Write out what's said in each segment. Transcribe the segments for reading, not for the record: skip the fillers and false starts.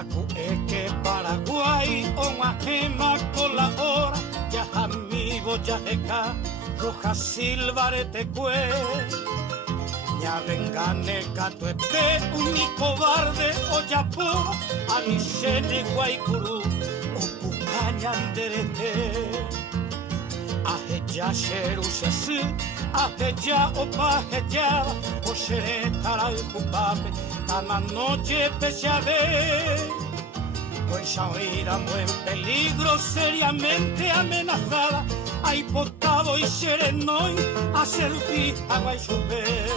Haku eke Paraguay o majema con la hora ya amigo ya eka roja silvarete cue ya vengane catuete un cobarde o yapo a mi shene guaicuru o cucañanderete aheja sheru shesi aheja opa heja o shere taral cupape ama noche pesave pues oíramos en peligro seriamente amenazada hay potado y serenoi a servir agua y chover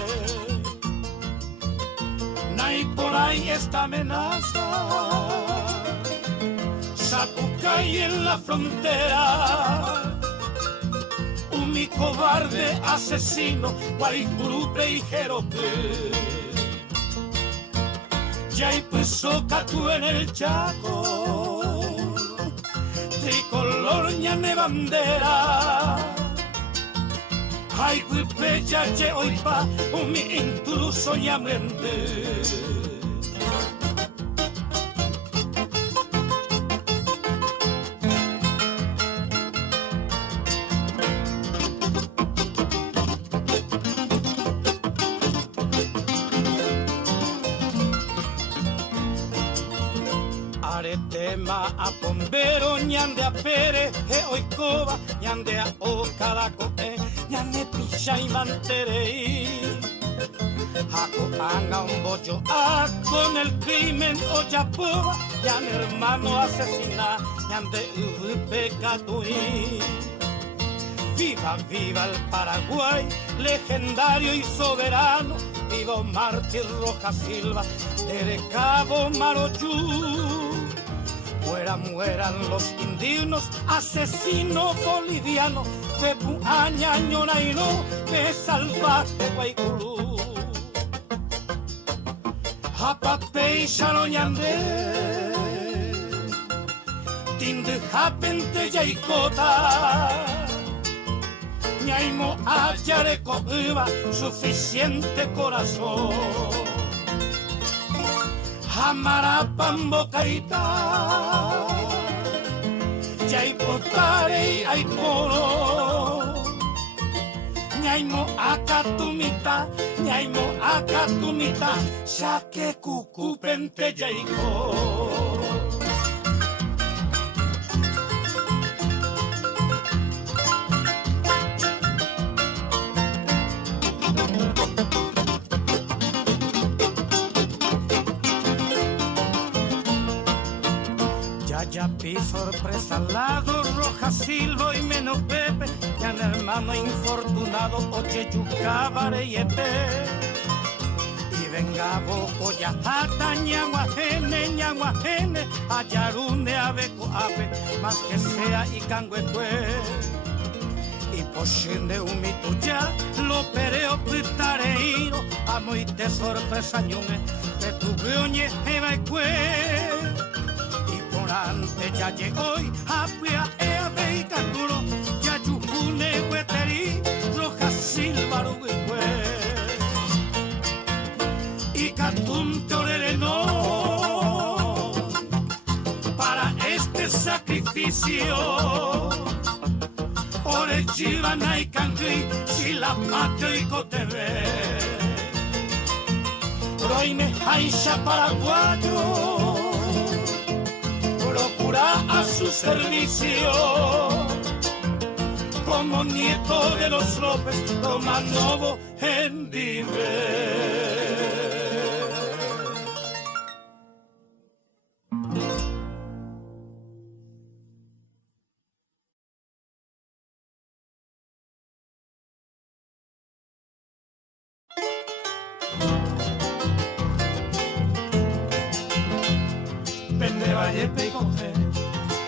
no hay por ahí esta amenaza Sapucay en la frontera un cobarde asesino Guaycurupe y Jerope ya empezó Catu en el Chaco, tricolor ñane bandera. Ay, cuipe ya che hoy pa, un mi intruso ñamente. Tema a bombero ñande a pere he oikoba ñande a okalaco ñande picha y manterei Jaco anga un bollo a con el crimen o yapoba ñande hermano asesina ñande pecatui viva viva el Paraguay legendario y soberano viva mártir Roja Silva de Cabo Maroyú mueran los indígenas, asesinos bolivianos, de Puaña, Ñonaino, de salvaje Guaycurú. Japape y Xaroñande, Tinde Japente Yaicota, Ñaimo Ayareco Iba, suficiente corazón. Jamarapambo Caita Yaipotare Aiporo Ñaimo Akatumita Ñaimo Akatumita Shake Cucupente Yaiko Ya pi sorpresa al lado, Roja Silva y menos Pepe, ya el hermano infortunado, oye yucabare y ete. Y venga boco ya jata, ñaguajene, ayarune abeco ape, más que sea y canguecue. Y poshinde un mito ya, lo pereo pitareiro, amo y te sorpresa ñume, te tuve oñe, eva y cue. Ante ya llegó y apia ea veicaturo ya yujune hueteri Roja Silva rugue y catum torereno para este sacrificio ore chivana y cangui si la patria y coteve roime haisha paraguayo procura a su servicio como nieto de los López Romanovo en Diver.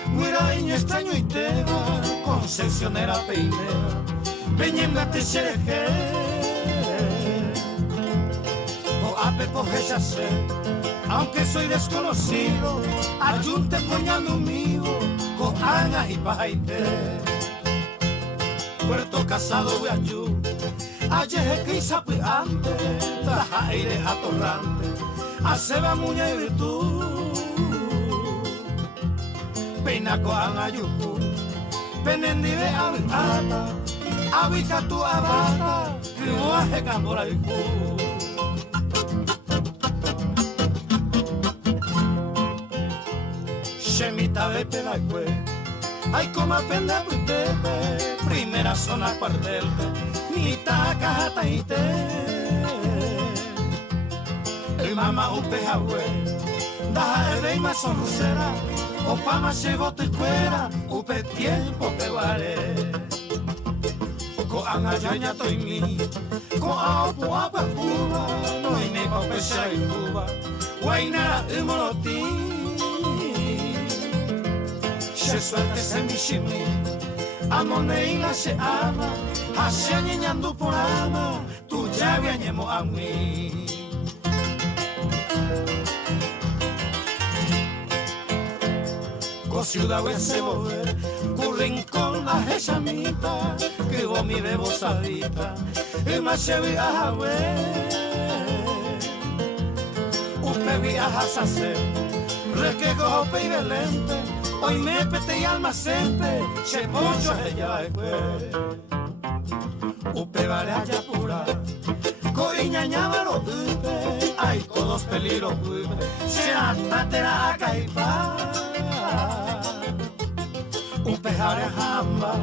Muiraña estaño y teba, concesionera peinera, peñengate xereje, o ape coge ya sé, aunque soy desconocido, ayunte coñando mío, con Ana y Pajaite. Puerto Casado Guayú, ayer que isapi antes, da aire atorrante, aceba muña y virtud. Peinako angayuku Penendive abata Abikatu abata Krimuaje kamboraiku Shemita de pelacue Ay como penda putepe Primera zona cuartelte Nita cajata ite El mama upe jabue Daja ereima sonrosera Opama llevo te cuera Upe tiempo peguare Ko angayaña toimi Ko aopo apa Cuba No hay ni pa pesha y Cuba Guainara umoroti Se suelte se mishimi Amone inga se ama Hasya nyenyandu por ama Tu llave añemo a mí Ciudad se volver, cu rincón la hechamita, que vos mi bebo salita, y más se viaja Upe viaja sase, requego hope y velente, hoy me pete y almacente, se pocho ella Upe vale allá pura, coiña ñavaro upe, hay todos peligros upe, se atatera a caipa. Upe jare jamba,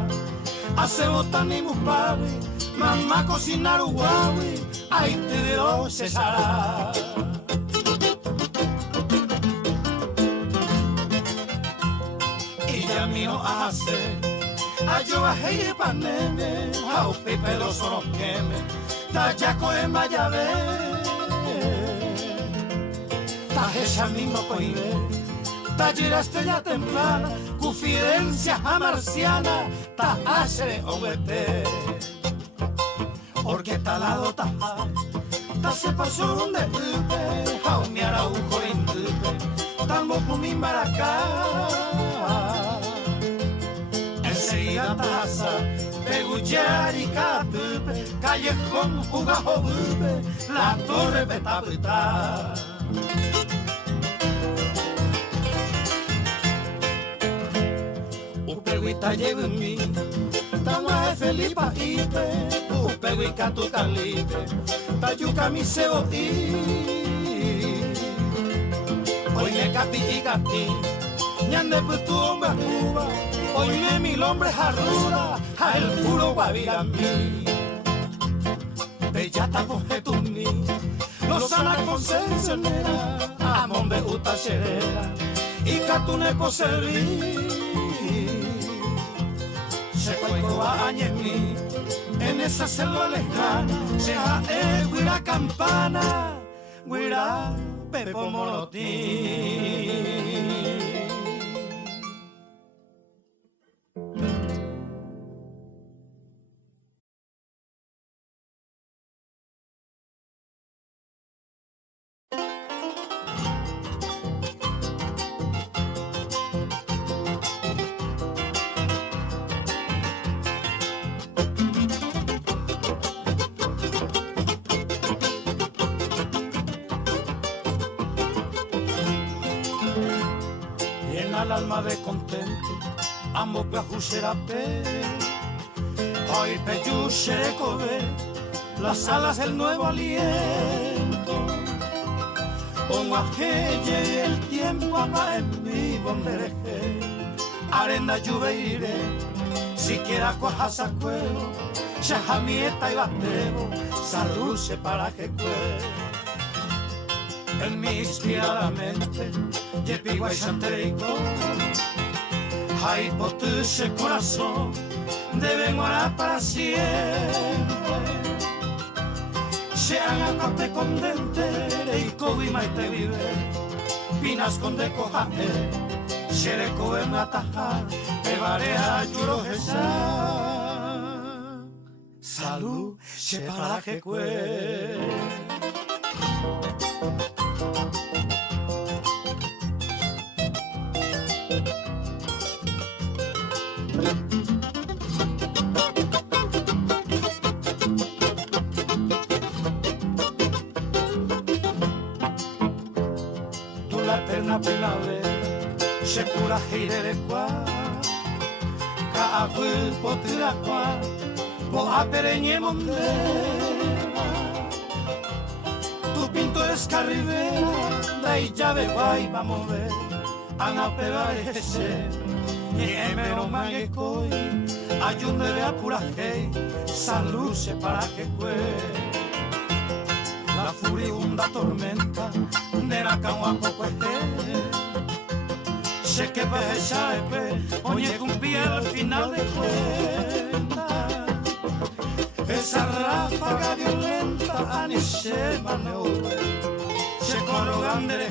hace botani muspawi, mamá cocinar uguawi, ay te veo cesará. Y ya mío hace, ayo bajé paneme, a upe pelo solo queme, tallaco en vallabe, tajecha mismo coibe. Tallera estrella temprana, confidencia amarciana, ta hace oguete. Porque talado ta se pasó un de upe, jaumiara un corín upe, tambo pumín baracá. Enseguida taza, peguyari catupe, callejón ugajo upe, la torre betabuta. Upewita lleve mi, tama Felipa ipe, upewika tu calipe, tayuca mi seo hoy me capi y gati, ñande putu hombre Cuba, hoy me mil hombres jarrura, a el puro guavirami. Bellata pojetumi, los sana concesionera, amombe utachera, y catune poserri. Se cuecoa añemi, en esa selva lejana, se ha guira campana, guira pepo monotí. Al alma de contento, amo peajusherape, hoy peyusherecobe, las alas del nuevo aliento, como aquelle el tiempo ama en mi bondereje, arenda lluveire, siquiera cuajasa cuero, shahamieta y batebo, salud se para que cuero. En mi inspirada mente, Yepigua y Chanteico, hay potuche corazón, deben orar para siempre. Se haga cape con dentere y cobi maite vive, pinas con decojaje, xereco en atajar, evarea yuro esa. Salud, se para que cue. Tu la eterna primavera, se pura gire de qua, ka abu potira qua, po apereñe mondera. Tu pinto es carribera, dai llave guay vamos a ver, ana pegar ese, ni emero mangue coi, ayúndele a pura gay, salud se para que cue. La furibunda tormenta, nena cagua poco sé que va a echar oye con pie al final de cuenta. Esa ráfaga violenta aniche maneuve, se corrogan de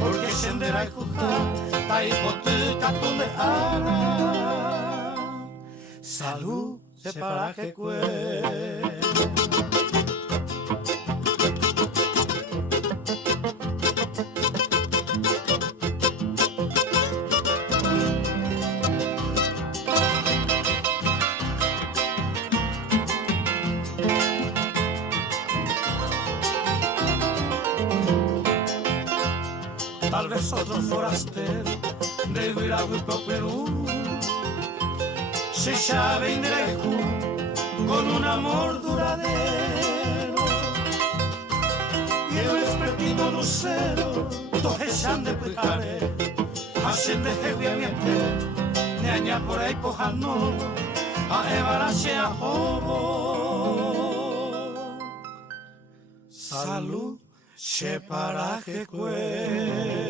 porque sendera y jujar, ta hipoteca donde ara. Salud se para que cue. Tal vez otro forastero de Viragüe pro Perú se llave indirejo con un amor duradero y el expertino lucero tojesan de picare hacen de jeviamiente ne aña por ahí pojano a evarache a jobo salud se para que cue.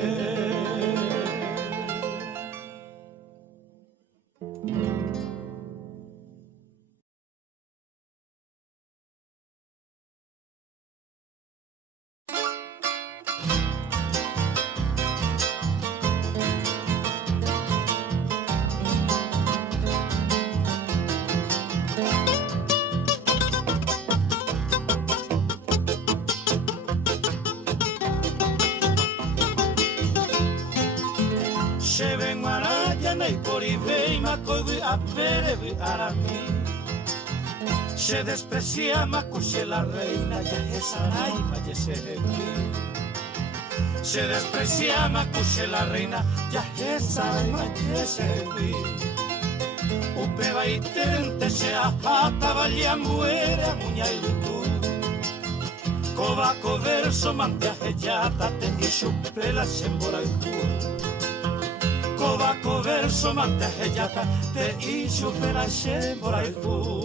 Se ven marayana y por ibey macobi a perebi arami. Se desprecia macuche la reina ya es araima ya se se desprecia macuche la reina ya es araima ya se upeba y terente se ajata valia muere a muña y lutu. Cobaco verso manteaje yata te y chupela sembora y cu. Cobaco verso manteaje yata te y chupela sembora y cu.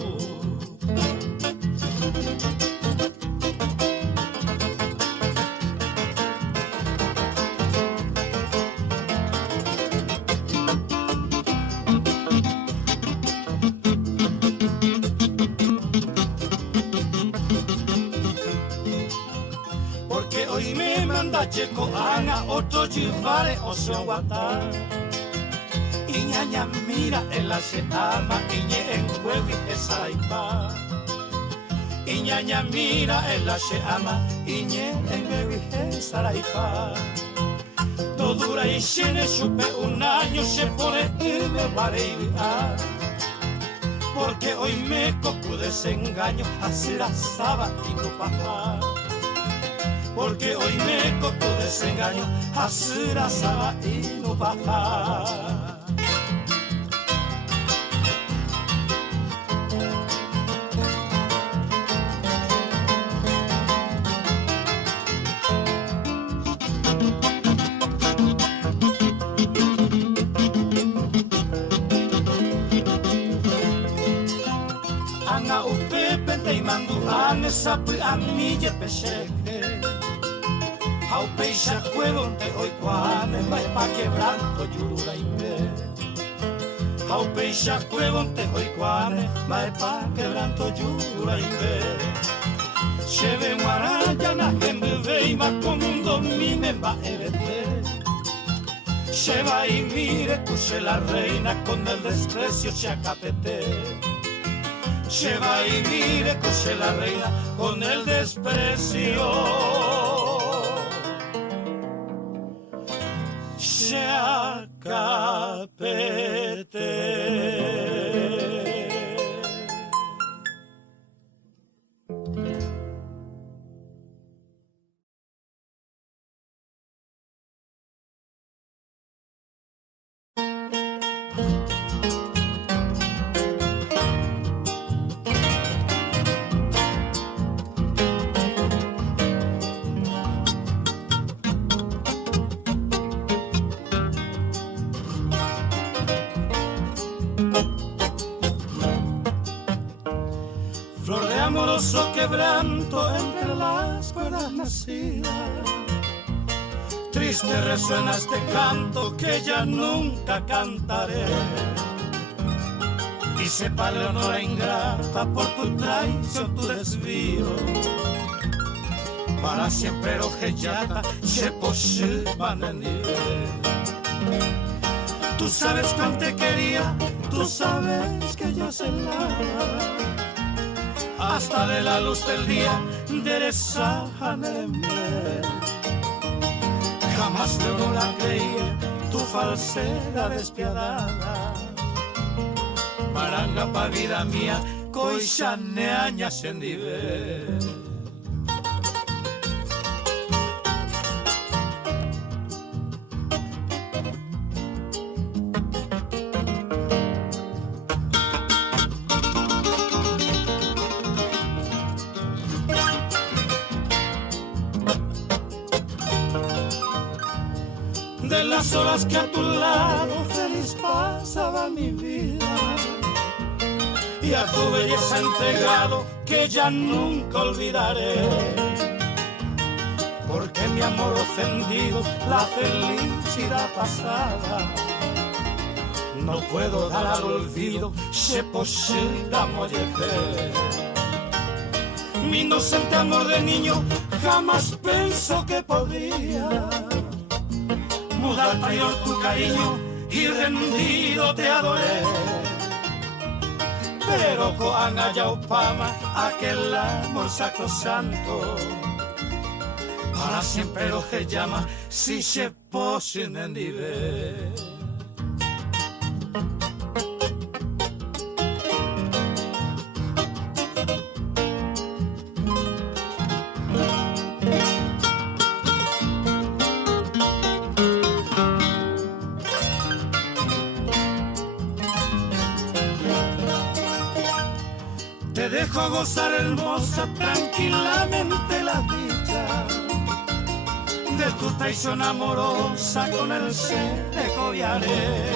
Porque hoy me manda checo anga otro chivare o guata. Y ñaña mira en la ama y ñe en huevi esa ipa. Y ñaña mira en la ama y ñe en huevi esa ipa. Todo dura y se chupe un año se pone y me pareja. Porque hoy me cocu desengaño hacer asaba y no paja. Porque hoy me coco desengaño, hacer asaba y no baja. Anga upepe te mandu ane sapi amille pecheque. Au peixa cuevonte hoy cuane vai pa quebranto yurura y me. Au peixa cuevonte hoy cuane vai pa quebranto yurura y me. Cheve guarayana gembe veima como un domine va erete. Cheva y mire cuche la reina con el desprecio se acapete. Cheva y mire cuche la reina con el desprecio. Capete. doloroso quebranto entre las cuerdas nacidas. Triste resuena este canto que ya nunca cantaré. Y sepa Leonora ingrata por tu traición, tu desvío. Para siempre rojellata se posiban en nivel. Tú sabes cuánto te quería, tú sabes que yo celaba. Hasta de la luz del día enderezaban el miel. Jamás Leonora creía tu falsedad despiadada. Maranga pa' vida mía, coisa neaña sendive. De las horas que a tu lado feliz pasaba mi vida, y a tu belleza entregado que ya nunca olvidaré. Porque mi amor ofendido, la felicidad pasada, no puedo dar al olvido, se posible molleje. Mi inocente amor de niño jamás pensó que podría mudar traidor tu cariño y rendido te adoré. Pero coan hallao pama aquel amor sacrosanto, para siempre lo que llama si se posen en nivel. Te dejo gozar hermosa tranquilamente la dicha de tu traición amorosa, con el ser te cobiaré.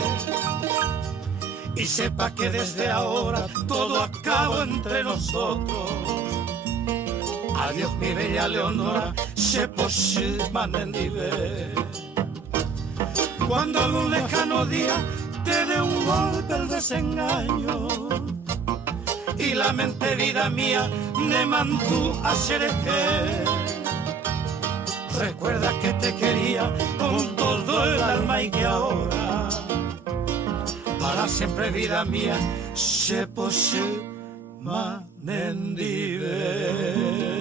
Y sepa que desde ahora todo acabó entre nosotros. Adiós mi bella Leonora, se posiman en nivel. Cuando algún lejano día te dé un golpe el desengaño y la mente vida mía me mantuvo a xereje, recuerda que te quería con todo el alma y que ahora para siempre vida mía se posiman en nivel.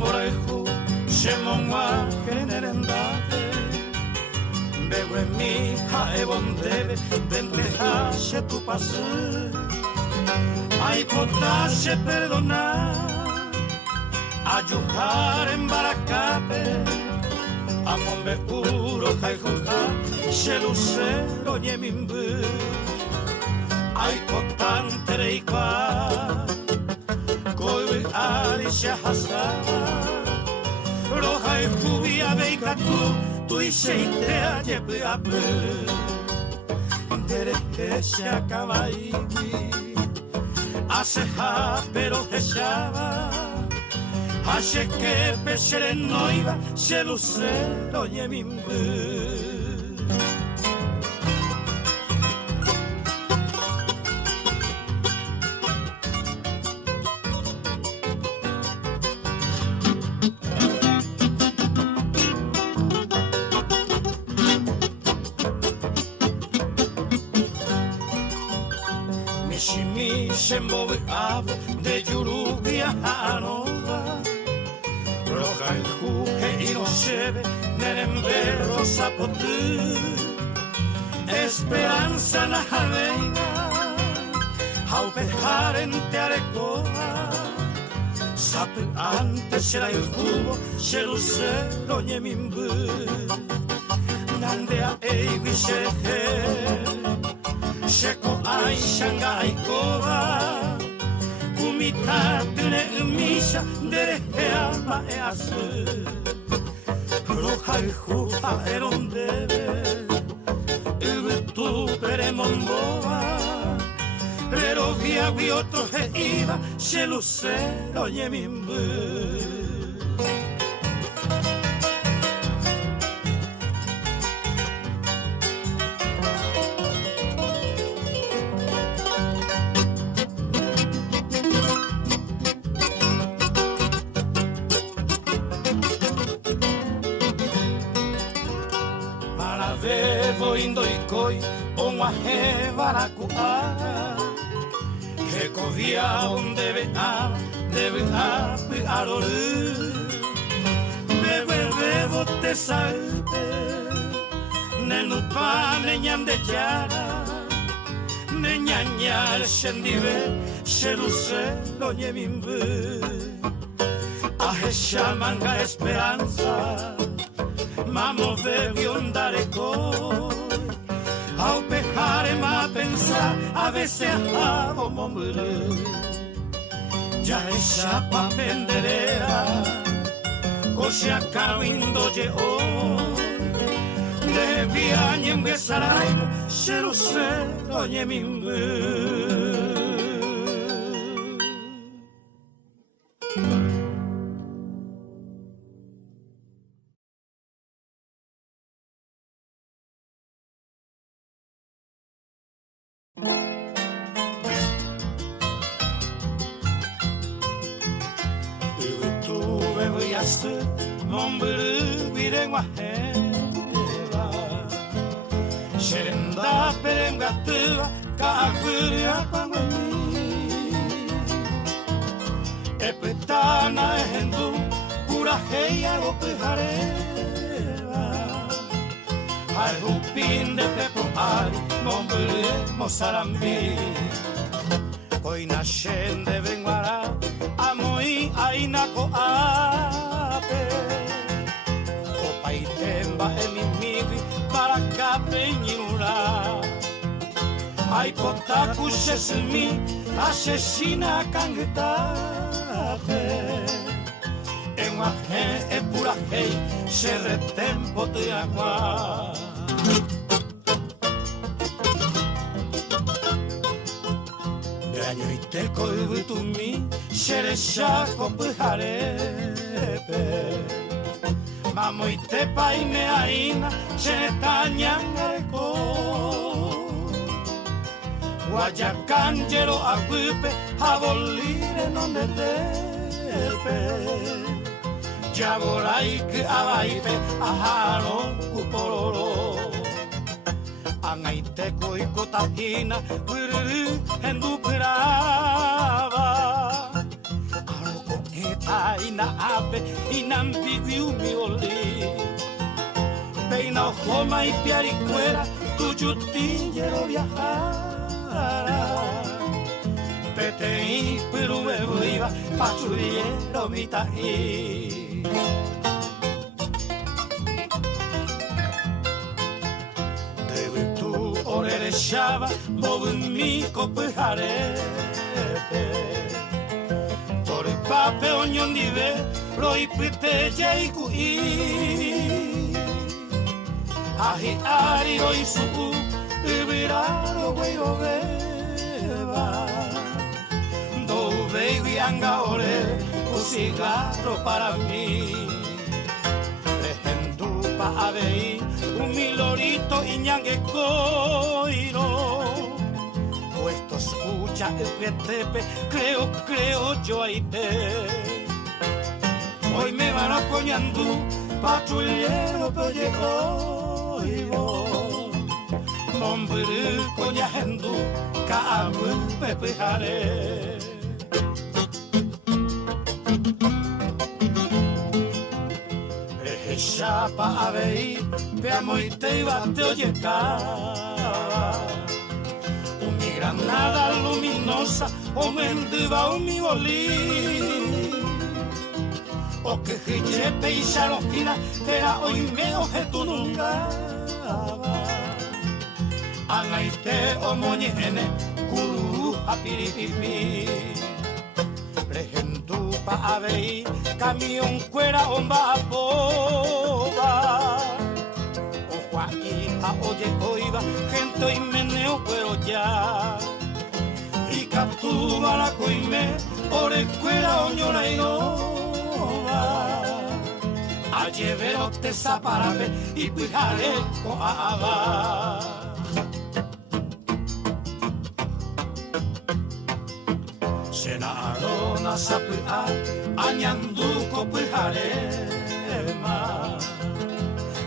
Morejo, Shemonwa, Generendate, Bewe mi Haebondebe, Bendejache tu pasé, hay potache perdonar, ayudar en Baracape, Amombe puro, Jaijoja, Shelucero, Yemimbe, hay potante reikwa. Koiwe alisha hasaba roja y jubia veika tu isheite ayepe ape dereche akabaiwi aseja pero heshaba hashe que peshere noiva se lucero yemimbe. Shembove ave de Yurubia Hanova, roja el juge y no lleve nerembero zapotu, esperanza na javeina, pejar en Tearecoa, sape antes será el cubo, se lucero nye mimbu, nandea eiwi shehe, sheko ai shanga aikoa, kumita tune umisha, derehea ma e asu, roja juha erondebe, ubutu peremomboa, pero via otro he iba, se lucero nye mimbu. Maravevo indo ikoi, onwahe barakua. Recovia un debe a piaroru, bebo te salpe, nenu pa neñan de yara, neñañar shendive, sheluselo nyemimbu, ajesha manga esperanza, mamo bebi ondareko. Ao pejar a pensar, a veces hago morir. Ya es chapa penderera, o se acaba indo lleó. De viaje en Besaraimo, se lo sé, oye mi Momburu birengwa heva Sherenda perenga tua Kakuria kwangwemi Epetana ehendu Pura heia opehareva Al hupin de pepo ari Momburu mosarambi Koina shende venguara Amoi ainako ape Opaitemba emimibi para capeñura Ai potaku shesumi asesina kangetate Enwahe e pura hei se retempo te agua Teko ubutumi, sheresha kopuharepe Mamo itepa ime aina, shenetanyangako Guayacanjero agupe, abolire non de tepe Yaboraike abaipe, aharo kupororo Angaiteko ikotahina, ururu endupiraba Aroko eta ina ape, inambigui umioli Peina ojoma y piaricuera, tu yutillero viajara Petei piruevo iba, patrullero mitaí Shava, movimi kopuharete Tori pape onyon dive, roi pite jeiku I Ahi ari roi suku, ibiraro weiro beba Do baby anga ore, un cigarro para mí Rehendupa abei, un milorito iñangue coiro Puesto escucha el petepe, creo yo ahí te Hoy me van a coñando, patrullero pero llegó Momburu coñahendu, cabu pepejare Chapa avei, veamos y te iba te oye ca. Umi granada luminosa, o mendiva o mi bolí. O que hichepe y xalojina, era hoy me oje tu nunca. Anaite o moñene, kuru apiripipi. Regentu pa abei, camión cuera omba boba. Oja hija oye oiva, gente y meneo pero ya. Y captuba la coime, ore cuera oñora y nova. A llevero te zaparape y pijare coaba. Senadona sapua, añanduco pijarema.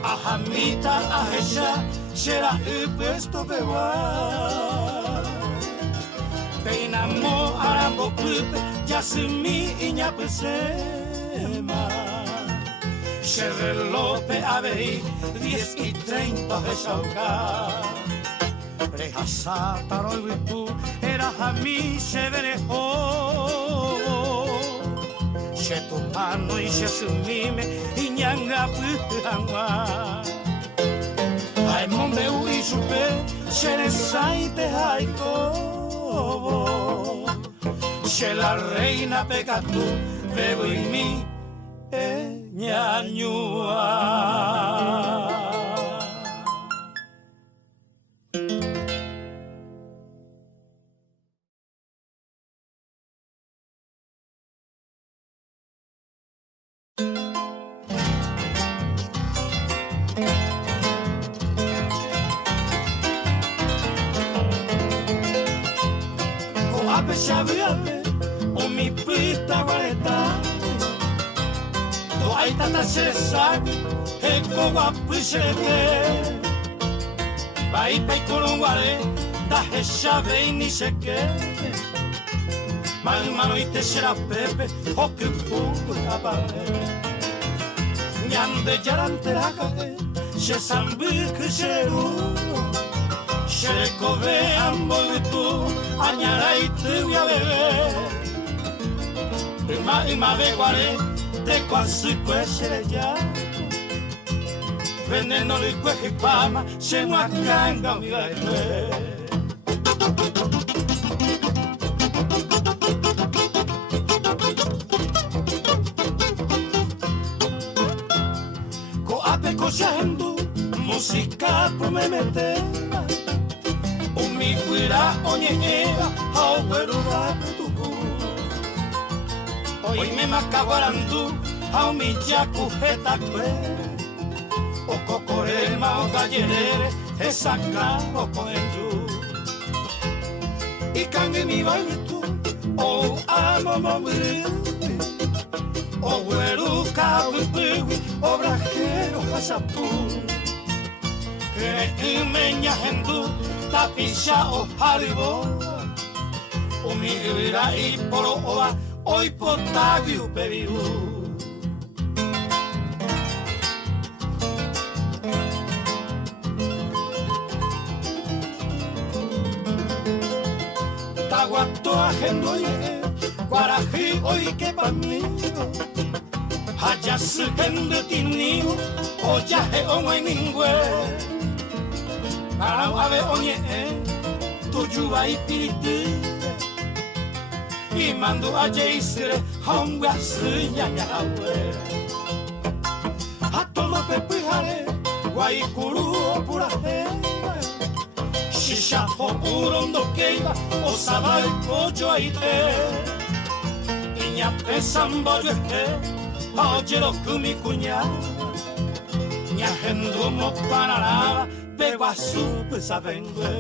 Ajamita ajesha, será puesto bewa. Peinamo arambo pupe, yasumi iña pesema. Cherelope abei, 10:30 de chauca. Rehasa tarol vitu, era jami cheverejo. Chetupano y chesumime, iñanga puhangwa. Ay mombeu y chupe, cheresai te haiko. Che la reina pecatu, bebo y mi ñañua. Ape xaviape, o mi pita vareta. To ai tata xesak, eko guapu xerete. Vai pai colonguare, da xave ni xeque. Mano ite xera pepe, o que puku apale. Ñande yarante rakate, xesambi que xeru. Xereko ambo tu, añara y tu ya bebé. Ima beguare, te quasi quesere ya. Veneno li queji pama, se muacanga mi gaile. Ko ape coxando, música por me meter. Mi cuira oñeera, aueruba tuku. Hoy me macaguarandu, a mi yacu etakwe. O cocorema o gallerere, esa cabo con el yu. Y cangue mi baile tú, o amo morir. O güeruca, wipiwi, o brajero, pasapú. Que meña hendú, tapisha o haribo. O mi vira y poro oa, hoy potavio peviu. Taguato ajendo ye, guarají hoy que pamigo. Haya se gente tinigo, o yaje o mainingüe. Arawabe oñe, tuyuba y piriti. Y mando a Jaisire, honga suñañawe. A todo pepujare, guaycuru o puraje. Shisha o urondo keiba, o sabal pollo aite. Iña pesambo yueje, ojero kumi kuña. Ña hendumo panaraba, beba supe sabengue.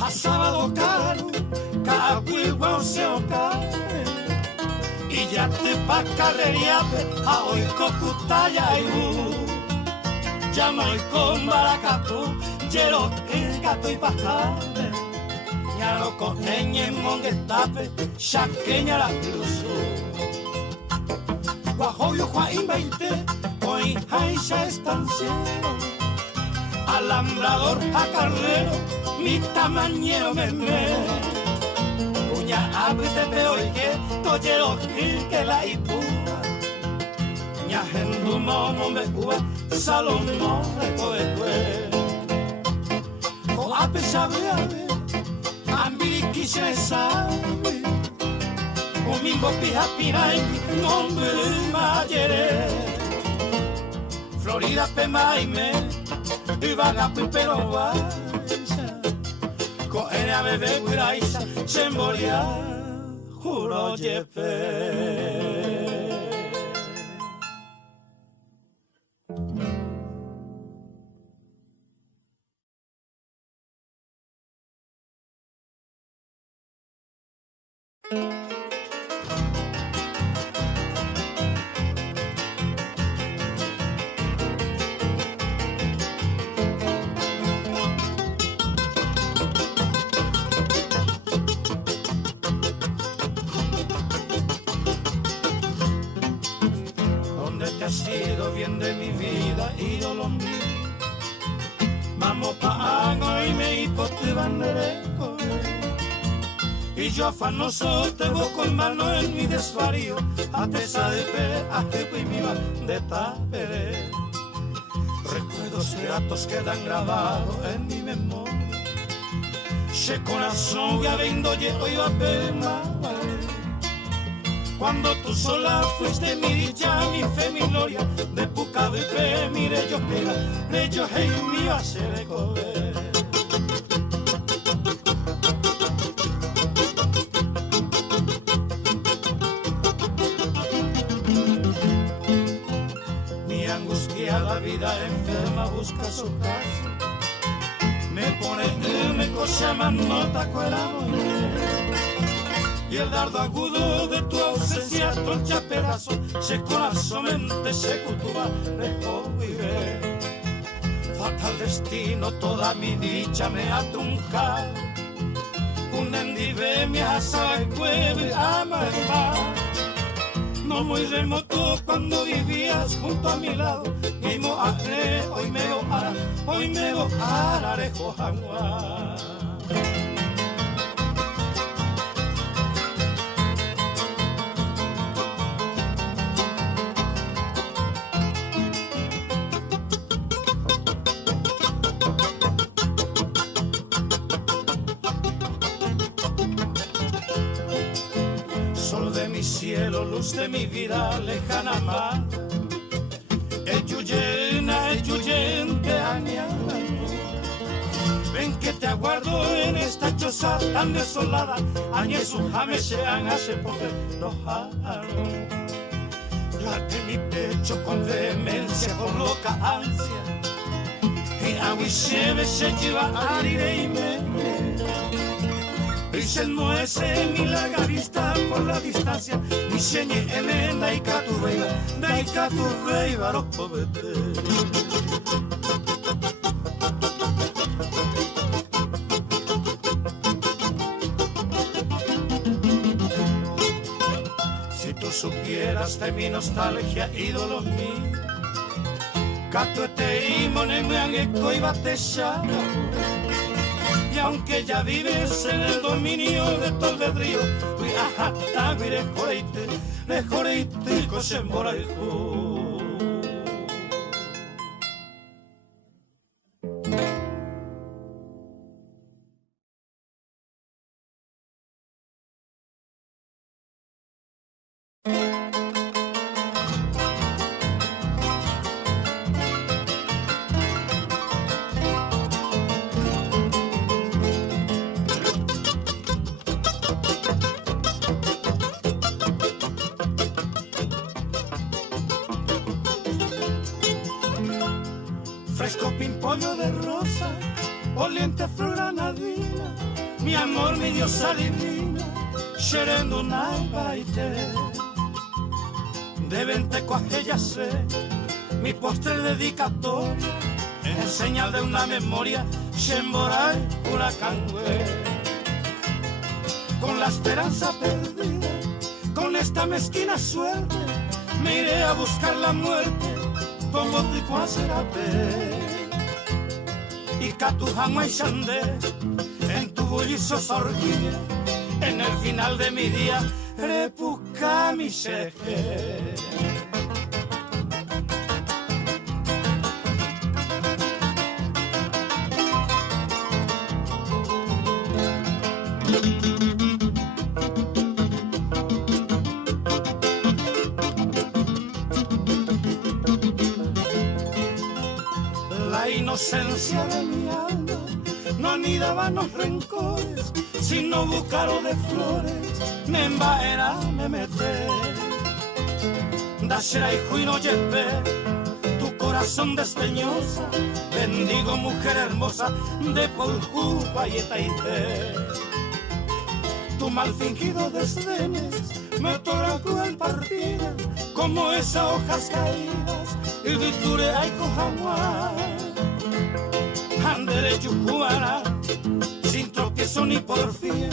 A sábado caro, cahuigua se ocare. Y ya te pa carreriape, a hoy cocutaya y llama hoy con baracatu, yero el gato y pajare. Ñaro cojeñe monguetape, chaqueña la cruzo. Guajoyo Juan 20, hoy Haisha estanciero, alambrador a carrero, mi tamañero meme. Cuña abrite veo y que toyero que la ipúa. Ña hendu momo me ua, salomo de coetue. O a pesar de haber, ambiriki se sabe. Un mimbo pija piray, nombre mayere. Florida pemaime, ibaga pero guaysa. Coene a bebé guiraisa, se moría, juro jefe. Sido bien de mi vida, ídolo mío. Vamos pa' Ango y me hipote bandereco. Y yo afanoso te busco en mano en mi desvarío. A pesar de pe, a jefe y mi de tapere. Recuerdos gratos quedan grabados en mi memoria. Se corazón ya vendo yo iba a pena. Cuando tú sola fuiste mi dicha, mi fe, mi gloria, de puca de fe, mire yo pega, de yo hey mío a se recoger. Mi angustiada vida enferma busca su casa, me pone me cosa más nota con el amor. Y el dardo agudo de tu ausencia troncha pedazo, se corazón mente se cultiva, lejos vive. Fatal destino, toda mi dicha me ha truncado. Un endive me asa y cueve amarga. No muy remoto cuando vivías junto a mi lado. Hoy me go ararejo jangua. Cielo, luz de mi vida lejana amada, eyuyente añada. Ven que te aguardo en esta choza tan desolada, añe su jame sean hace poder no jalo. Late mi pecho con vehemencia, con loca ansia, y aguisheve se lleva a direime. Dicen muese mi larga vista por la distancia, mi señe en daika tu veiva, los pobete. Si tú supieras de mi nostalgia, ídolo mío, cato te imone me angeco y batesha. Y aunque ya vives en el dominio de todo el vedrío, fui a jata, le joreite, cosembora el ju. Fresco pimpollo de rosa, oliente flor anadina, mi amor, mi diosa divina, sherendo una baite. De 20 cuaje ya sé, mi postre dedicatoria, en señal de una memoria, Shemborai Huracangüe. Con la esperanza perdida, con esta mezquina suerte, me iré a buscar la muerte como te cuaserape. Y catujamo y chandé en tu bullizosa orgía, en el final de mi día, repuca mi cheje. La inocencia de mi alma no anidaba los rencores, sino bucaro de flores, me embaera, me meté. Dashera hijo y no llevé tu corazón desdeñosa, bendigo mujer hermosa de Poljú, Valleta y Té. Tu mal fingido desdenes me otorgó el partida, como esas hojas caídas, y viture ay cojamuá. Andere yucuara, sin tropiezo ni porfía,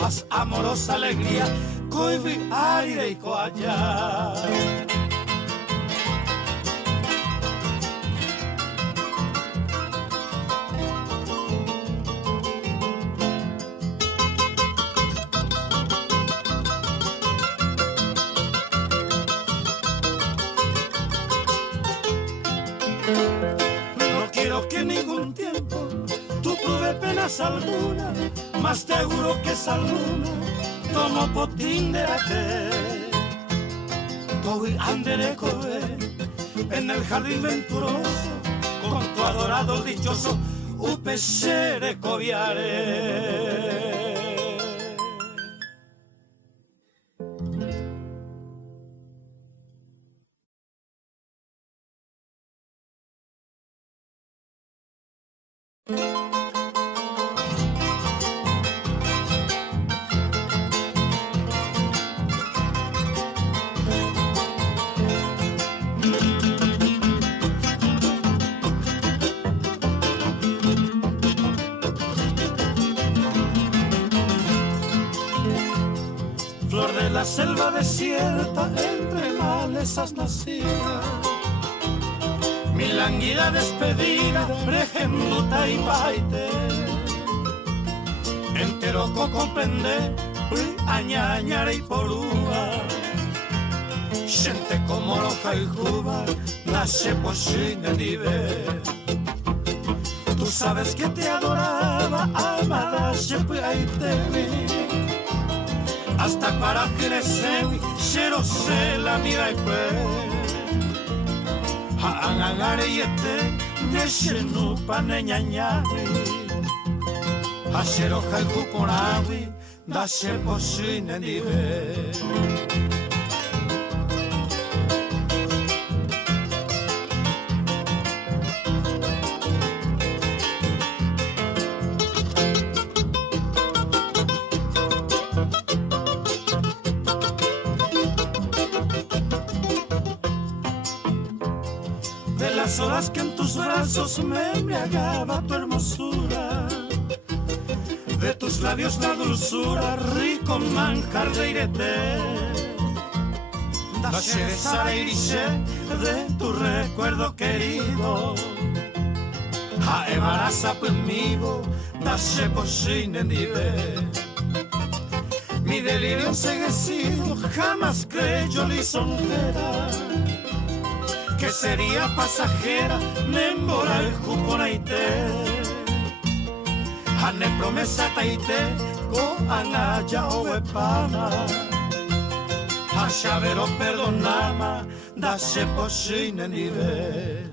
más amorosa alegría, coivi aire y coallá. No quiero que ningún tiempo tú pruebe penas alguna, más te juro que esa luna tomo potín de ate. Toby andere coe en el jardín venturoso, con tu adorado dichoso, upesere coviare. Flor de la selva desierta, entre malezas nacida, mi languida despedida, prejenduta y paite. Entero comprende, añañare y porúa, gente como roja y juba, nace pochine nive. Tú sabes que te adoraba, amada, siempre ahí te vi. Hasta para crecer, cero se la mira y pues. Haangare y de shenu paneñañari. Hashero haiku ponawi, da se poshine nive. De las horas que en tus brazos me embriagaba tu hermosura, de tus labios la dulzura, rico manjar de irete. Da sara iriche de tu recuerdo querido, ha embaraza conmigo, da se pochine nive. Mi delirio enseguecido jamás creyó lisonjera, que sería pasajera, nembora el juponaite. Hane promesa taite, go anaya o epama. Hashavero perdonama, da se pochine nive.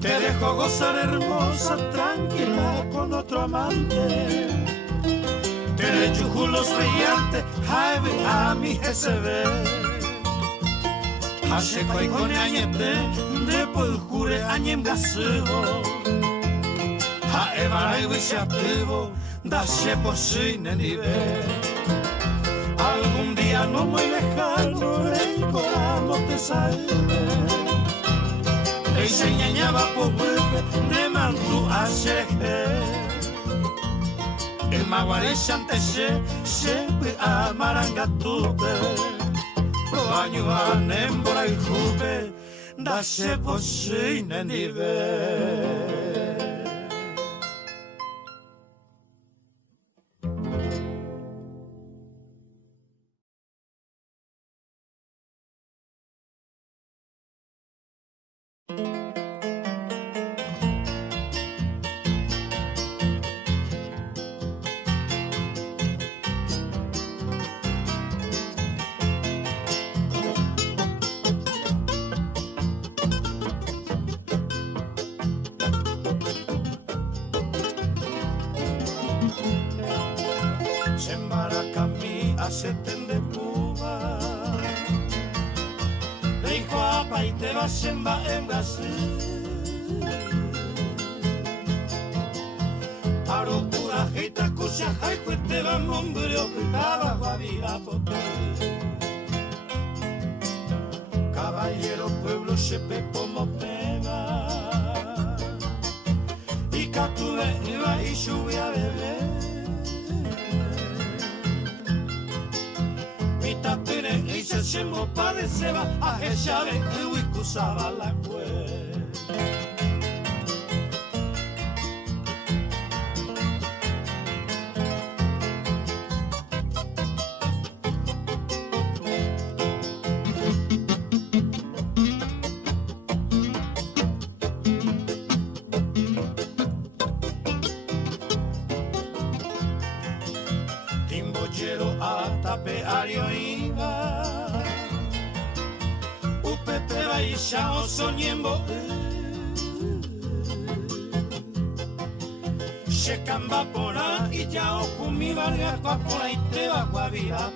Te dejo gozar hermosa, tranquila con otro amante. Te rechujo los brillantes, jaime a mi SB. Hasheko y con añete, de por jure añem gasugo. Ha evara y vishativo, da se pochine nive. un día no muy lejano reencontramos te salve. Enseñaba por de mantu a el maguare chante se amaranga tupe año anembora y jupe da se posine nive. Seten de Cuba, de hijo a pa y te vas en Brasil. Paro pura jeta cuya jaico te va hombre optaba guavira pote. Caballero pueblo sepe como peba y catuve iba y lluvia bebé. Y se me pareceba a ella de que usaba la cue. Timbochero a tapeario iba. Y ya os soñembo se camba por ahí y ya os mi varga por ahí te va guavira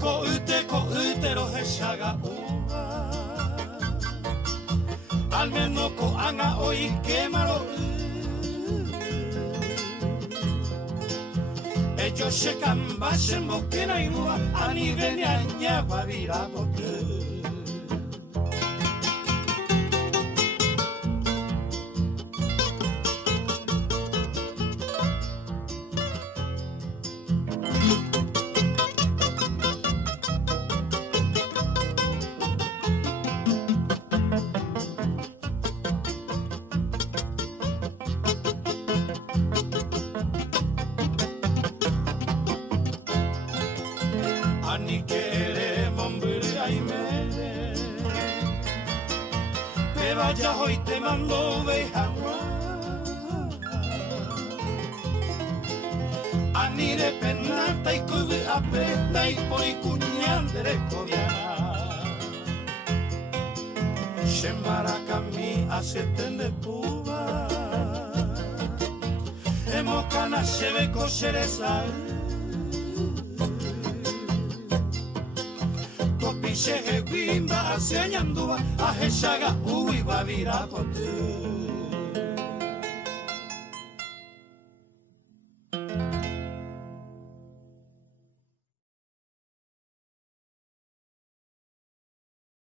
coite los echaga uva al menos coanga hoy quemaro ellos se cambasen boquena y uva a nivel de aña guavira porque ni queremos morir ay mere te vayas hoy te mando bejagua ani de penata y cubi apenda y por y cuñan de coviana se maracami a seten de Cuba hemos cana se ve cochereza se bimba se añanduba a jesaga uy va vira pote